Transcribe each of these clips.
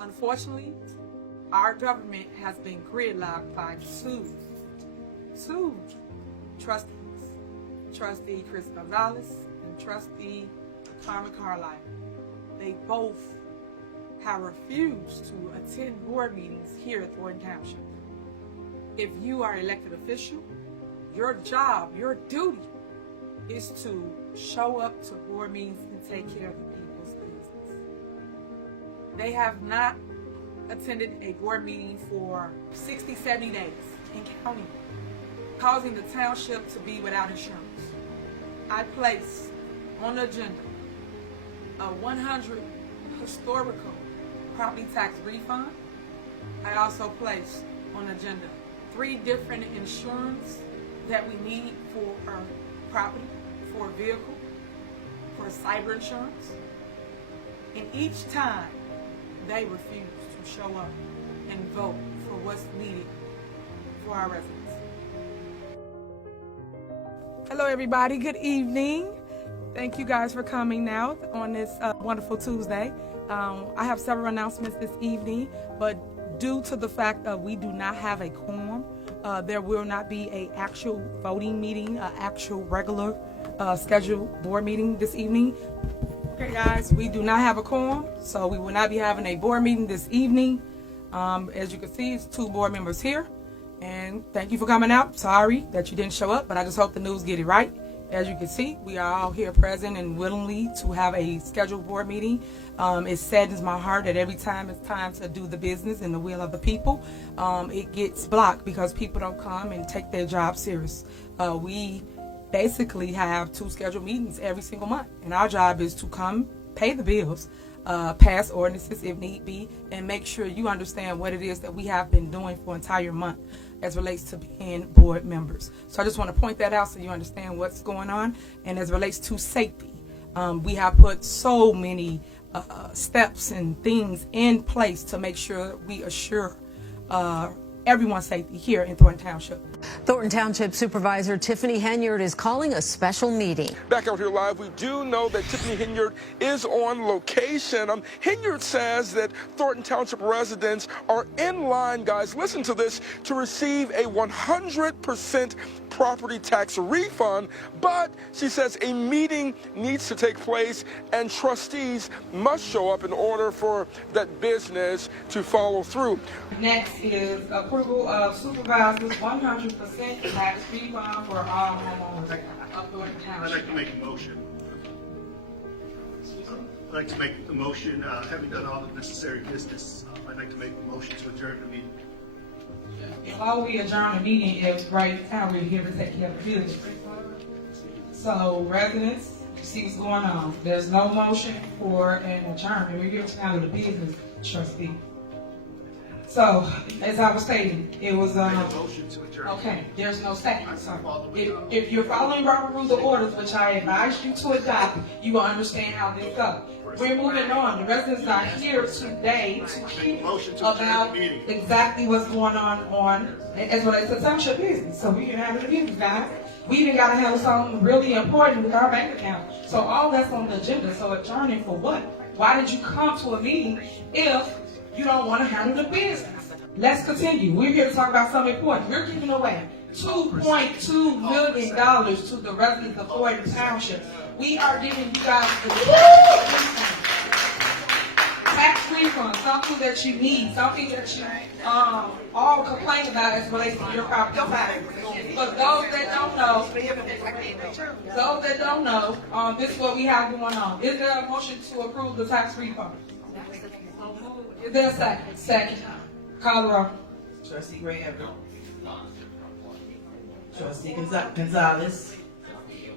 Unfortunately, our government has been gridlocked by two trustees, Trustee Gonzalez and Trustee Carliar. They both have refused to attend board meetings here at Thornton Township. If you are an elected official, your job, your duty is to show up to board meetings and take care of the people's business. They have not attended a board meeting for 60, 70 days and counting, causing the township to be without insurance. I placed on the agenda a 100 historical property tax refund. I also placed on the agenda 3 different insurance that we need for our property, for a vehicle, for cyber insurance. And each time they refuse to show up and vote for what's needed for our residents. Hello everybody, good evening. Thank you guys for coming now on this wonderful Tuesday. I have several announcements this evening, but due to the fact that we do not have a quorum, there will not be an actual voting meeting, an actual regular scheduled board meeting this evening. Okay guys, we do not have a quorum, so we will not be having a board meeting this evening. As you can see, it's 2 board members here. And thank you for coming out. Sorry that you didn't show up, but I just hope the news get it right. As you can see, we are all here present and willingly to have a scheduled board meeting. It saddens my heart that every time it's time to do the business and the will of the people, it gets blocked because people don't come and take their job serious. We basically have 2 scheduled meetings every single month, and our job is to come, pay the bills, pass ordinances if need be, and make sure you understand what it is that we have been doing for an entire month as relates to being board members. So I just want to point that out so you understand what's going on. And as it relates to safety, we have put so many steps and things in place to make sure we assure everyone's safety here in Thornton Township. Thornton Township Supervisor Tiffany Henyard is calling a special meeting. Back out here live, we do know that Tiffany Henyard is on location. Henyard says that Thornton Township residents are in line, guys, listen to this, to receive a 100% property tax refund, but she says a meeting needs to take place and trustees must show up in order for that business to follow through. Next is approval of supervisors 100% tax refund for all homeowners of Thornton Township. I'd like to make a motion. I'd like to make a motion, having done all the necessary business, I'd like to make a motion to adjourn the meeting. Before we adjourn the meeting, it's right now we're here to take care of the business. So residents, you see what's going on. There's no motion for an adjournment. We're here to handle the business, trustee. So, as I was stating, it was okay. There's no second. So, if you're following Robert Rules of Orders, which I advise you to adopt, you will understand how this goes. We're moving on. The residents are here today to hear about exactly what's going on as relates to township business. So we can handle the business, guys. We even got to handle something really important with our bank account. So all that's on the agenda. So adjourning for what? Why did you come to a meeting if you don't want to handle the business? Let's continue. We're here to talk about something important. We're giving away $2.2 million to the residents of Thornton Township. We are giving you guys the tax refund, something that you need, something that you all complain about as relates to your property tax. But those that don't know, this is what we have going on. Is there a motion to approve the tax refund? Is there a second? Second. Call the roll. Trustee Graham. Trustee Gonzalez.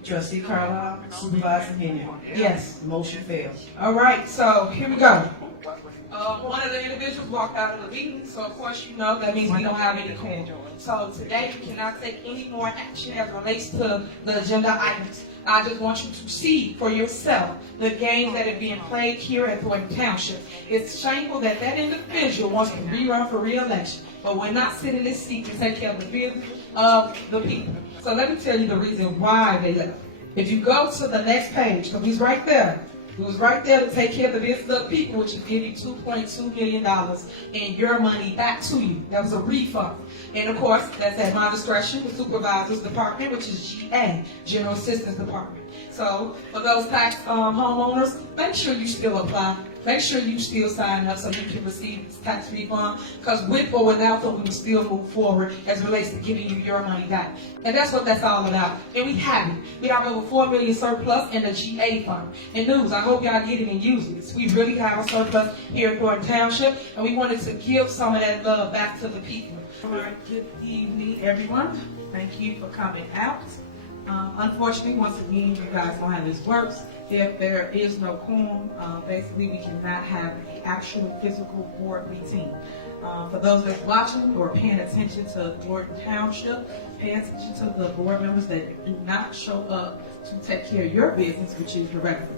Trustee Carliar. Supervisor Henyard. Yes. Motion fails. All right, so here we go. One of the individuals walked out of the meeting, so of course you know that means we don't have any quorum. So today we cannot take any more action as it relates to the agenda items. I just want you to see for yourself the games that are being played here at Thornton Township. It's shameful that that individual wants to rerun for re-election, but we're not sitting in this seat to take care of the business of the people. So let me tell you the reason why they left. If you go to the next page, so he's right there, We was right there to take care of the business of the people, which is give you $2.2 million and your money back to you. That was a refund. And of course, that's at my discretion, the supervisor's department, which is GA, General Assistance Department. So for those tax homeowners, make sure you still apply. Make sure you still sign up so you can receive this tax refund, because with or without them, we will still move forward as it relates to giving you your money back. And that's what that's all about. And we have it. We have over $4 million surplus in the GA fund. And news, I hope y'all get it and use it. We really have a surplus here in Thornton Township, and we wanted to give some of that love back to the people. All right, good evening, everyone. Thank you for coming out. Unfortunately, once again, you guys know how this works. If there is no quorum, basically we cannot have the actual physical board meeting. For those that's watching or paying attention to Dolton Township, pay attention to the board members that do not show up to take care of your business, which is your residents.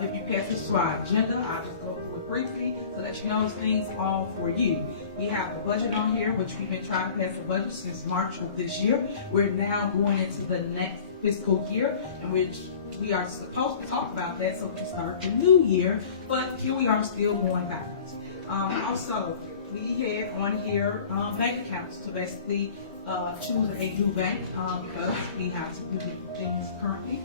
If you pass this to our agenda, I'll just go through it briefly so that you know those things all for you. We have the budget on here, which we've been trying to pass the budget since March of this year. We're now going into the next fiscal year, in which we are supposed to talk about that so we can start the new year, but here we are still going backwards. Also, we had on here bank accounts to basically choose a new bank because we have to do different things currently.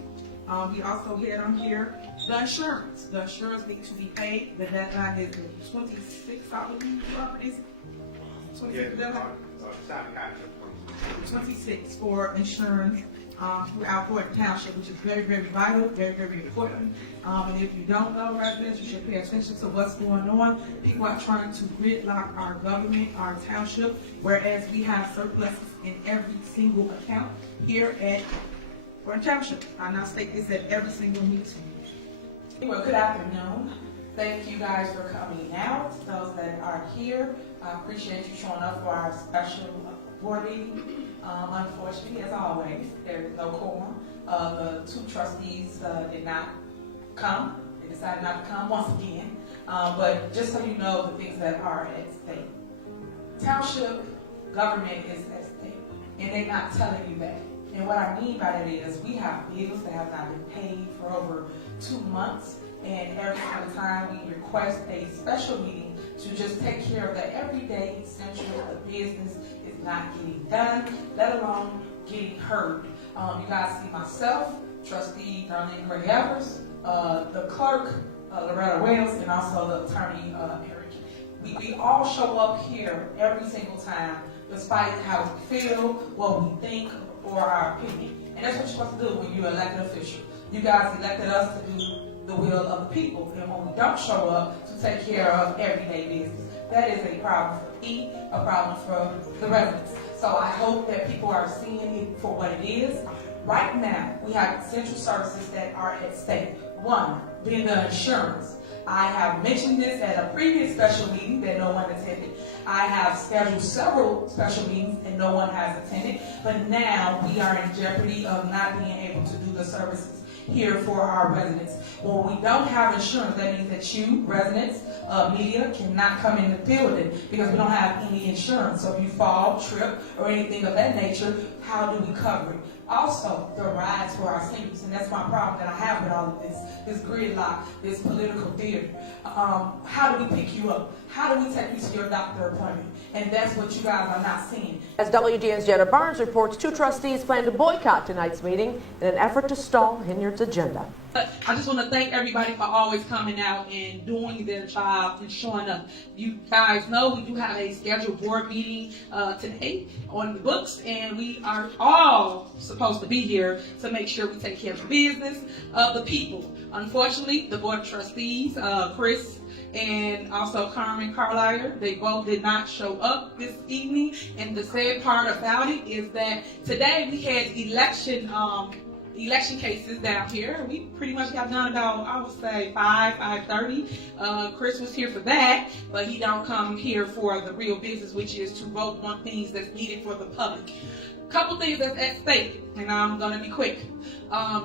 We also had on here the insurance. The insurance needs to be paid. The deadline is the 26th, I believe, properties. 26 for insurance throughout Thornton Township, which is very, very vital, very, very important. And if you don't know, residents, you should pay attention to what's going on. People are trying to gridlock our government, our township, whereas we have surpluses in every single account here at Thornton Township. I now state this at every single meeting. Well, good afternoon. Thank you guys for coming out. Those that are here, I appreciate you showing up for our special board meeting. Unfortunately, as always, there is no quorum. The two trustees did not come. They decided not to come once again. But just so you know the things that are at stake. Township government is at stake, and they're not telling you that. And what I mean by that is we have bills that have not been paid for over 2 months, and every single time we request a special meeting to just take care of the everyday essentials of business is not getting done, let alone getting heard. You guys see myself, Trustee Carliar, the clerk, Loretta Wells, and also the attorney, Eric. We all show up here every single time, despite how we feel, what we think, or our opinion. And that's what you're supposed to do when you're an elected official. You guys elected us to do the will of the people. And when we don't show up to take care of everyday business, that is a problem for me, a problem for the residents. So I hope that people are seeing it for what it is. Right now, we have essential services that are at stake. One, being the insurance. I have mentioned this at a previous special meeting that no one attended. I have scheduled several special meetings and no one has attended. But now we are in jeopardy of not being able to do the services here for our residents. When we don't have insurance, that means that you, residents, media, cannot come in the building because we don't have any insurance. So if you fall, trip, or anything of that nature, how do we cover it? Also, the rides for our seniors, and that's my problem that I have with all of this gridlock, this political theater. How do we pick you up? How do we take you to your doctor appointment? And that's what you guys are not seeing. As WGN's Jenna Barnes reports, 2 trustees plan to boycott tonight's meeting in an effort to stall Hinyard's agenda. I just want to thank everybody for always coming out and doing their job and showing up. You guys know we do have a scheduled board meeting today on the books, and we are all supposed to be here to make sure we take care of the business of the people. Unfortunately, the board of trustees, Chris and also Carliar, they both did not show up this evening. And the sad part about it is that today we had election cases down here. We pretty much got done about, I would say, 5:30. Chris was here for that, but he don't come here for the real business, which is to vote on things that's needed for the public. couple things that's at stake, and I'm going to be quick.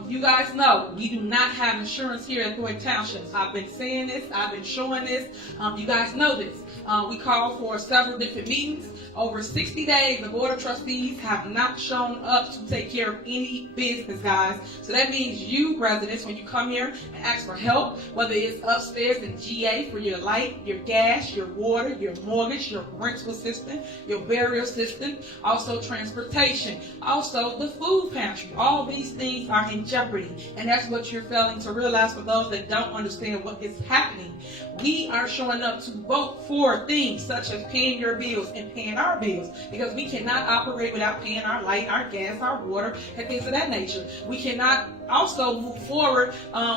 You guys know we do not have insurance here at Thornton Township. I've been saying this, I've been showing this. You guys know this. We called for several different meetings. Over 60 days, the Board of Trustees have not shown up to take care of any business, guys. So that means you residents, when you come here and ask for help, whether it's upstairs in GA for your light, your gas, your water, your mortgage, your rental assistance, your burial assistance, also transportation, also the food pantry. All these things are in jeopardy, and that's what you're failing to realize for those that don't understand what is happening. We are showing up to vote for things such as paying your bills and paying our bills, because we cannot operate without paying our light, our gas, our water, and things of that nature. We cannot also move forward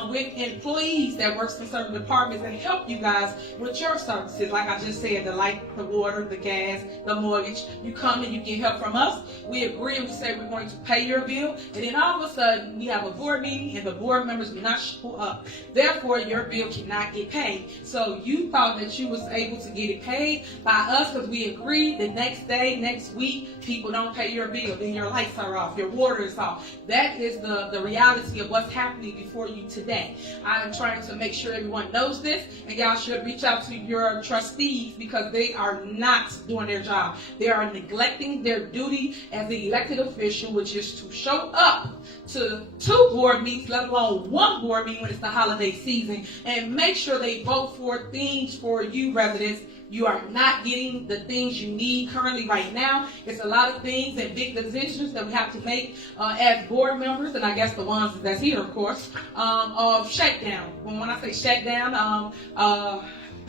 with employees that works in certain departments and help you guys with your services. Like I just said, the light, the water, the gas, the mortgage. You come and you get help from us. We agree and we say we're going to pay your bill, and then all of a sudden we have a board meeting and the board members do not show up. Therefore, your bill cannot get paid. So you thought that you was able to get it paid by us because we agreed the next day, next week, people don't pay your bill. Then your lights are off, your water is off. That is the reality of what's happening before you today. I am trying to make sure everyone knows this, and y'all should reach out to your trustees because they are not doing their job. They are neglecting their duty as the elected official, which is to show up to 2 board meetings, let alone 1 board meeting when it's the holiday season, and make sure they vote for things for you residents. You are not getting the things you need currently right now. It's a lot of things and big decisions that we have to make as board members, and I guess the ones that's here, of course, of shutdown. When I say shutdown,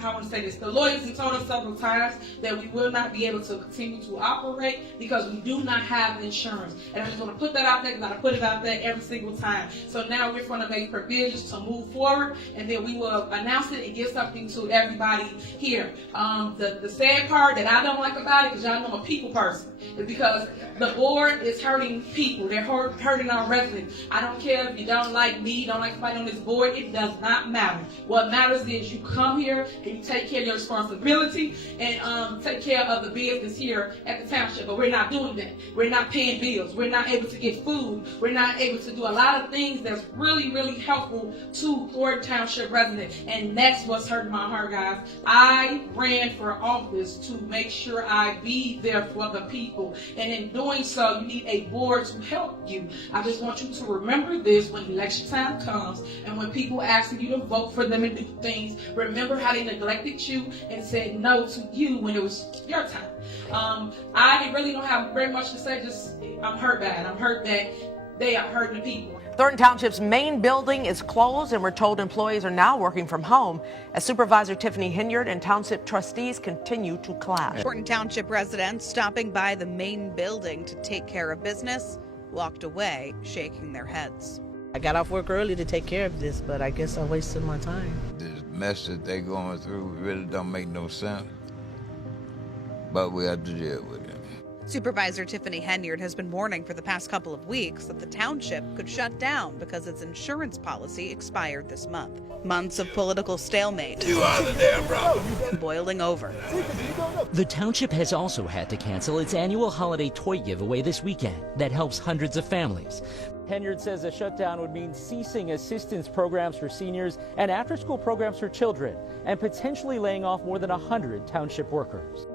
I want to say this. The lawyers have told us several times that we will not be able to continue to operate because we do not have insurance. And I just want to put that out there because I put it out there every single time. So now we're going to make provisions to move forward, and then we will announce it and give something to everybody here. The sad part that I don't like about it, because y'all know I'm a people person, is because the board is hurting people. They're hurting our residents. I don't care if you don't like me, don't like somebody on this board. It does not matter. What matters is you come here and you take care of your responsibility and take care of the business here at the township. But we're not doing that. We're not paying bills. We're not able to get food. We're not able to do a lot of things that's really, really helpful to Thornton Township residents. And that's what's hurting my heart, guys. I ran for office to make sure I be there for the people. And in doing so, you need a board to help you. I just want you to remember this when election time comes and when people ask you to vote for them and do things, remember how they neglected you and said no to you when it was your time. I really don't have very much to say, just I'm hurt bad. I'm hurt that they are hurting the people. Thornton Township's main building is closed, and we're told employees are now working from home as Supervisor Tiffany Hinyard and Township trustees continue to clash. Thornton Township residents stopping by the main building to take care of business walked away shaking their heads. I got off work early to take care of this, but I guess I wasted my time. This mess that they're going through really don't make no sense, but we have to deal with it. Supervisor Tiffany Hinyard has been warning for the past couple of weeks that the township could shut down because its insurance policy expired this month. Months of political stalemate. You are the damn problem. Boiling over. The township has also had to cancel its annual holiday toy giveaway this weekend that helps hundreds of families. Hinyard says a shutdown would mean ceasing assistance programs for seniors and after-school programs for children, and potentially laying off more than 100 township workers.